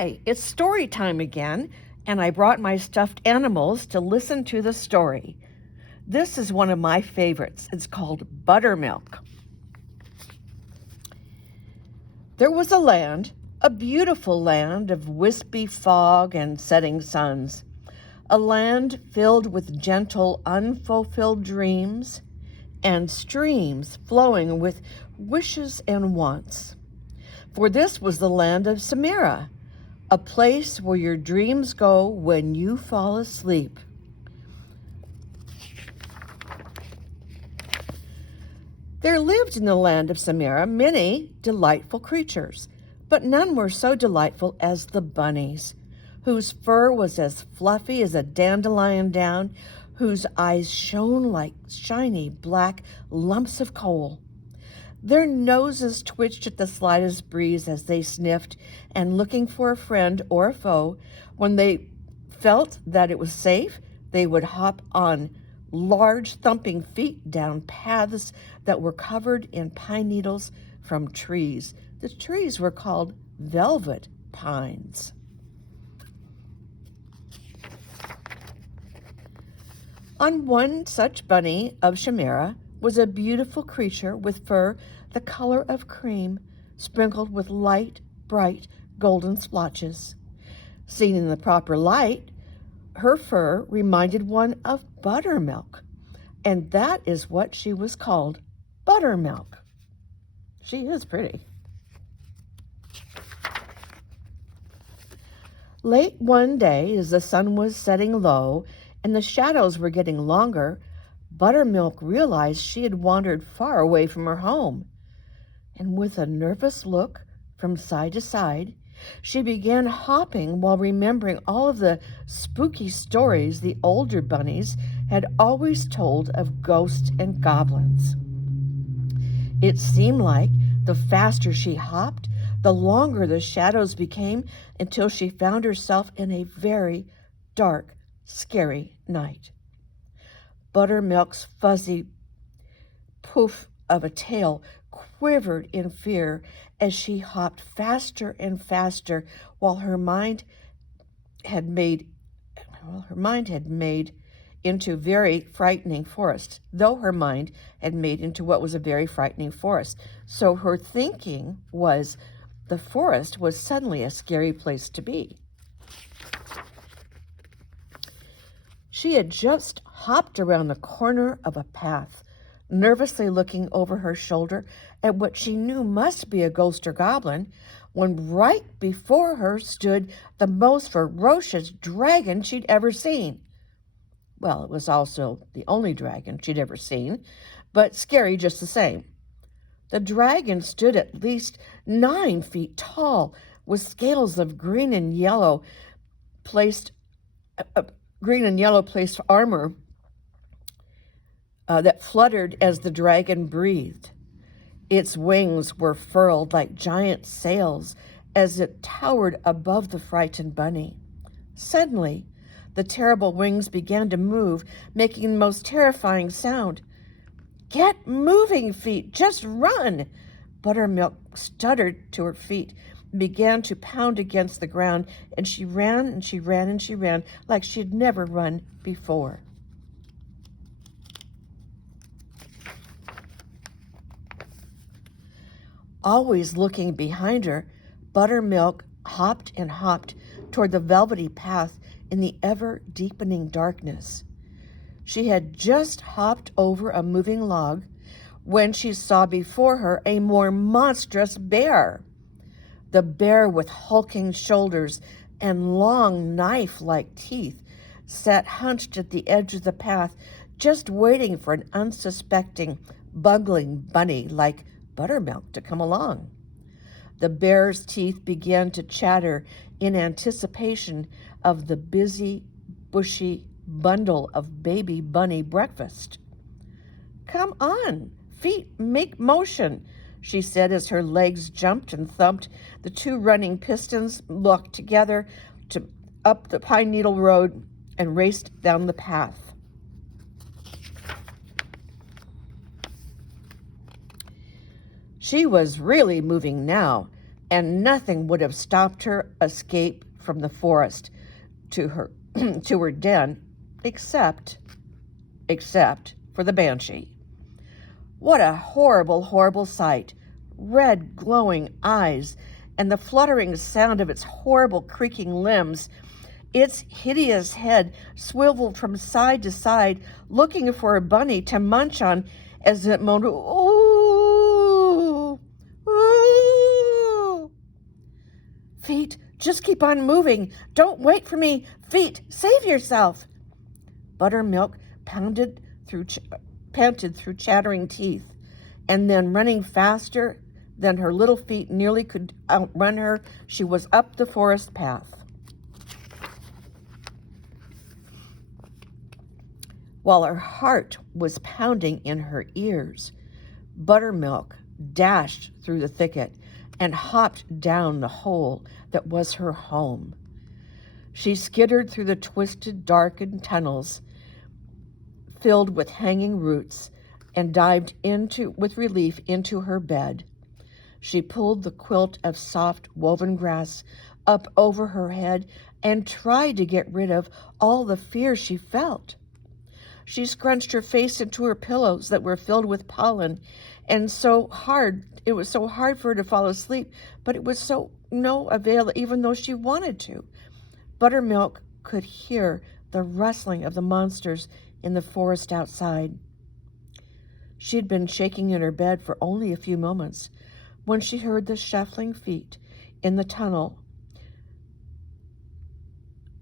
Hi, it's story time again, and I brought my stuffed animals to listen to the story. This is one of my favorites. It's called Buttermilk. There was a land, a beautiful land of wispy fog and setting suns, a land filled with gentle, unfulfilled dreams and streams flowing with wishes and wants. For this was the land of Samira, a place where your dreams go when you fall asleep. There lived in the land of Samira many delightful creatures, but none were so delightful as the bunnies, whose fur was as fluffy as a dandelion down, whose eyes shone like shiny black lumps of coal. Their noses twitched at the slightest breeze as they sniffed, and looking for a friend or a foe, when they felt that it was safe, they would hop on large thumping feet down paths that were covered in pine needles from trees. The trees were called velvet pines. On one such bunny of Samira was a beautiful creature with fur the color of cream, sprinkled with light, bright, golden splotches. Seen in the proper light, her fur reminded one of buttermilk, and that is what she was called, Buttermilk. She is pretty. Late one day, as the sun was setting low and the shadows were getting longer, Buttermilk realized she had wandered far away from her home, and with a nervous look from side to side, she began hopping while remembering all of the spooky stories the older bunnies had always told of ghosts and goblins. It seemed like the faster she hopped, the longer the shadows became, until she found herself in a very dark, scary night. Buttermilk's fuzzy poof of a tail quivered in fear as she hopped faster and faster, while her mind had made into very frightening forest, though her mind had made into what was a very frightening forest. So her thinking was the forest was suddenly a scary place to be. She had just hopped around the corner of a path, nervously looking over her shoulder at what she knew must be a ghost or goblin, when right before her stood the most ferocious dragon she'd ever seen. Well, it was also the only dragon she'd ever seen, but scary just the same. The dragon stood at least 9 feet tall, with scales of green and yellow placed armor that fluttered as the dragon breathed. Its wings were furled like giant sails as it towered above the frightened bunny. Suddenly, the terrible wings began to move, making the most terrifying sound. "Get moving, feet! Just run!" Buttermilk stuttered to her feet, began to pound against the ground, and she ran and she ran and she ran like she had never run before. Always looking behind her, Buttermilk hopped and hopped toward the velvety path in the ever-deepening darkness. She had just hopped over a moving log when she saw before her a more monstrous bear. The bear, with hulking shoulders and long knife-like teeth, sat hunched at the edge of the path, just waiting for an unsuspecting, bungling bunny like Buttermilk to come along. The bear's teeth began to chatter in anticipation of the busy, bushy bundle of baby bunny breakfast. "Come on, feet, make motion," she said as her legs jumped and thumped. The 2 running pistons locked together up the pine needle road and raced down the path. She was really moving now. and nothing would have stopped her escape from the forest to her to her den except for the banshee. What a horrible, horrible sight! Red, glowing eyes, and the fluttering sound of its horrible creaking limbs. Its hideous head swiveled from side to side, looking for a bunny to munch on as it moaned, "Ooh, ooh." "Feet, just keep on moving. Don't wait for me. Feet, save yourself." Buttermilk panted through chattering teeth, and then, running faster than her little feet nearly could outrun her, she was up the forest path. While her heart was pounding in her ears, Buttermilk dashed through the thicket and hopped down the hole that was her home. She skittered through the twisted, darkened tunnels filled with hanging roots and dived with relief into her bed. She pulled the quilt of soft woven grass up over her head and tried to get rid of all the fear she felt. She scrunched her face into her pillows that were filled with pollen, and it was so hard for her to fall asleep, but it was so no avail even though she wanted to. Buttermilk could hear the rustling of the monsters in the forest outside. She had been shaking in her bed for only a few moments when she heard the shuffling feet in the tunnel.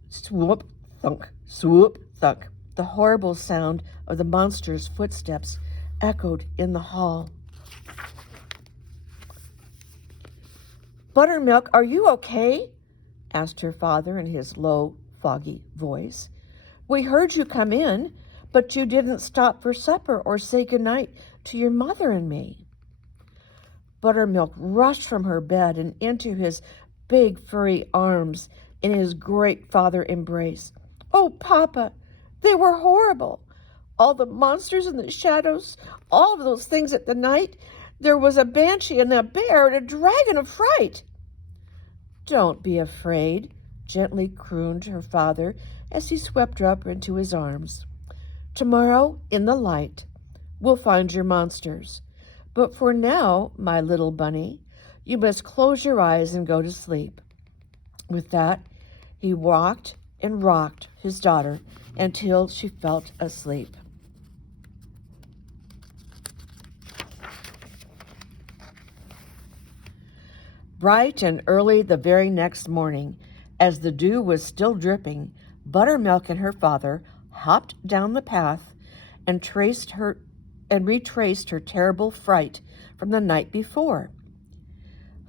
Swoop, thunk, swoop, thunk. The horrible sound of the monster's footsteps echoed in the hall. "Buttermilk, are you okay?" asked her father in his low, foggy voice. "We heard you come in, but you didn't stop for supper or say goodnight to your mother and me." Buttermilk rushed from her bed and into his big furry arms in his great father embrace. "Oh, Papa, they were horrible. All the monsters and the shadows, all of those things at the night. There was a banshee and a bear and a dragon of fright." "Don't be afraid," gently crooned her father as he swept her up into his arms. "Tomorrow, in the light, we'll find your monsters. But for now, my little bunny, you must close your eyes and go to sleep." With that, he walked and rocked his daughter until she felt asleep. Bright and early the very next morning, as the dew was still dripping, Buttermilk and her father hopped down the path and retraced her terrible fright from the night before.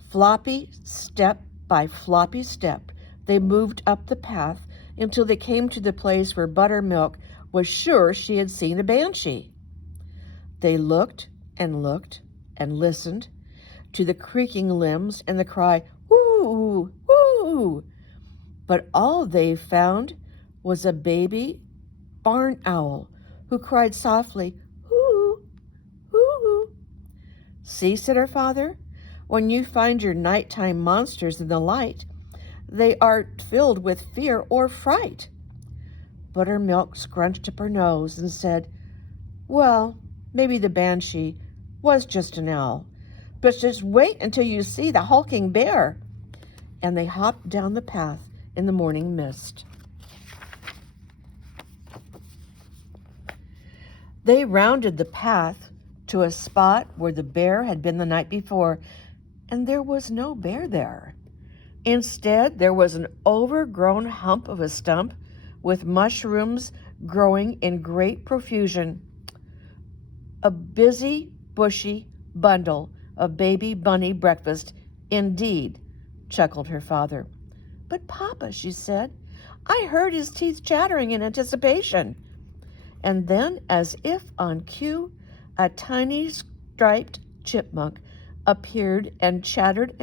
Floppy step by floppy step, they moved up the path until they came to the place where Buttermilk was sure she had seen a banshee. They looked and looked and listened to the creaking limbs and the cry, "Woo, woo!" But all they found was a baby barn owl who cried softly, "Hoo, hoo." "See," said her father, "when you find your nighttime monsters in the light, they aren't filled with fear or fright." Buttermilk scrunched up her nose and said, "Well, maybe the banshee was just an owl, but just wait until you see the hulking bear." And they hopped down the path in the morning mist. They rounded the path to a spot where the bear had been the night before, and there was no bear there. Instead, there was an overgrown hump of a stump with mushrooms growing in great profusion. A busy, bushy bundle of baby bunny breakfast, indeed, chuckled her father. "But Papa," she said, "I heard his teeth chattering in anticipation." And then, as if on cue, a tiny striped chipmunk appeared and chattered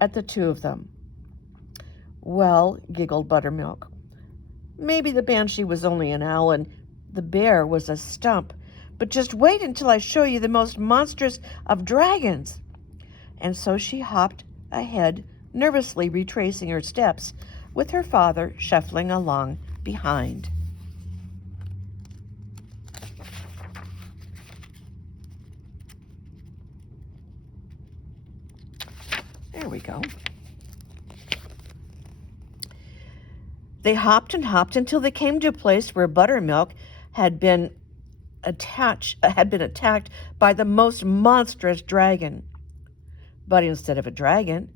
at the two of them. "Well," giggled Buttermilk, "maybe the banshee was only an owl and the bear was a stump, but just wait until I show you the most monstrous of dragons." And so she hopped ahead, nervously retracing her steps, with her father shuffling along behind. There we go. They hopped and hopped until they came to a place where Buttermilk had been attacked by the most monstrous dragon. But instead of a dragon,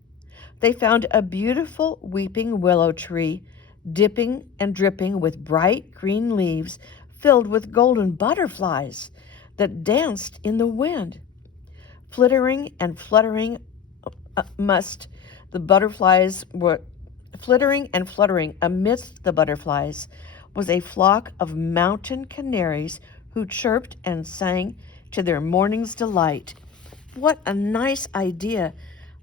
they found a beautiful weeping willow tree, dipping and dripping with bright green leaves filled with golden butterflies that danced in the wind. Flittering and fluttering amidst the butterflies was a flock of mountain canaries who chirped and sang to their morning's delight. What a nice idea.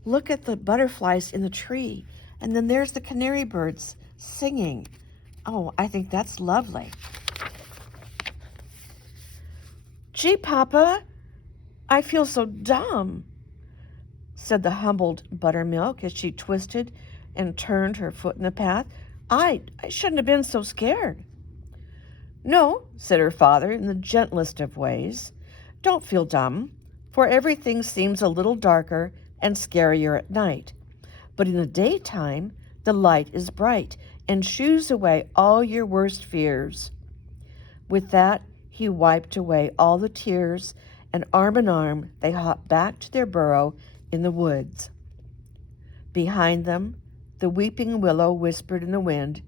Look at the butterflies in the tree, and then there's the canary birds singing. Oh, I think that's lovely. Gee, Papa, I feel so dumb, said the humbled Buttermilk as she twisted and turned her foot in the path. I shouldn't have been so scared. No, said her father in the gentlest of ways. Don't feel dumb, for everything seems a little darker and scarier at night. But in the daytime, the light is bright and shoos away all your worst fears. With that, he wiped away all the tears, and arm in arm, they hopped back to their burrow in the woods. Behind them, the weeping willow whispered in the wind,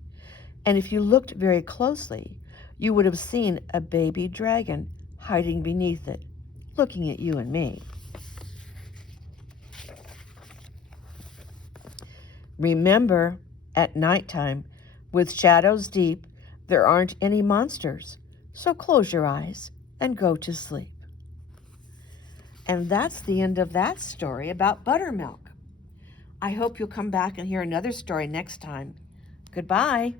and if you looked very closely, you would have seen a baby dragon hiding beneath it, looking at you and me. Remember, at nighttime, with shadows deep, there aren't any monsters, so close your eyes and go to sleep. And that's the end of that story about Buttermilk. I hope you'll come back and hear another story next time. Goodbye.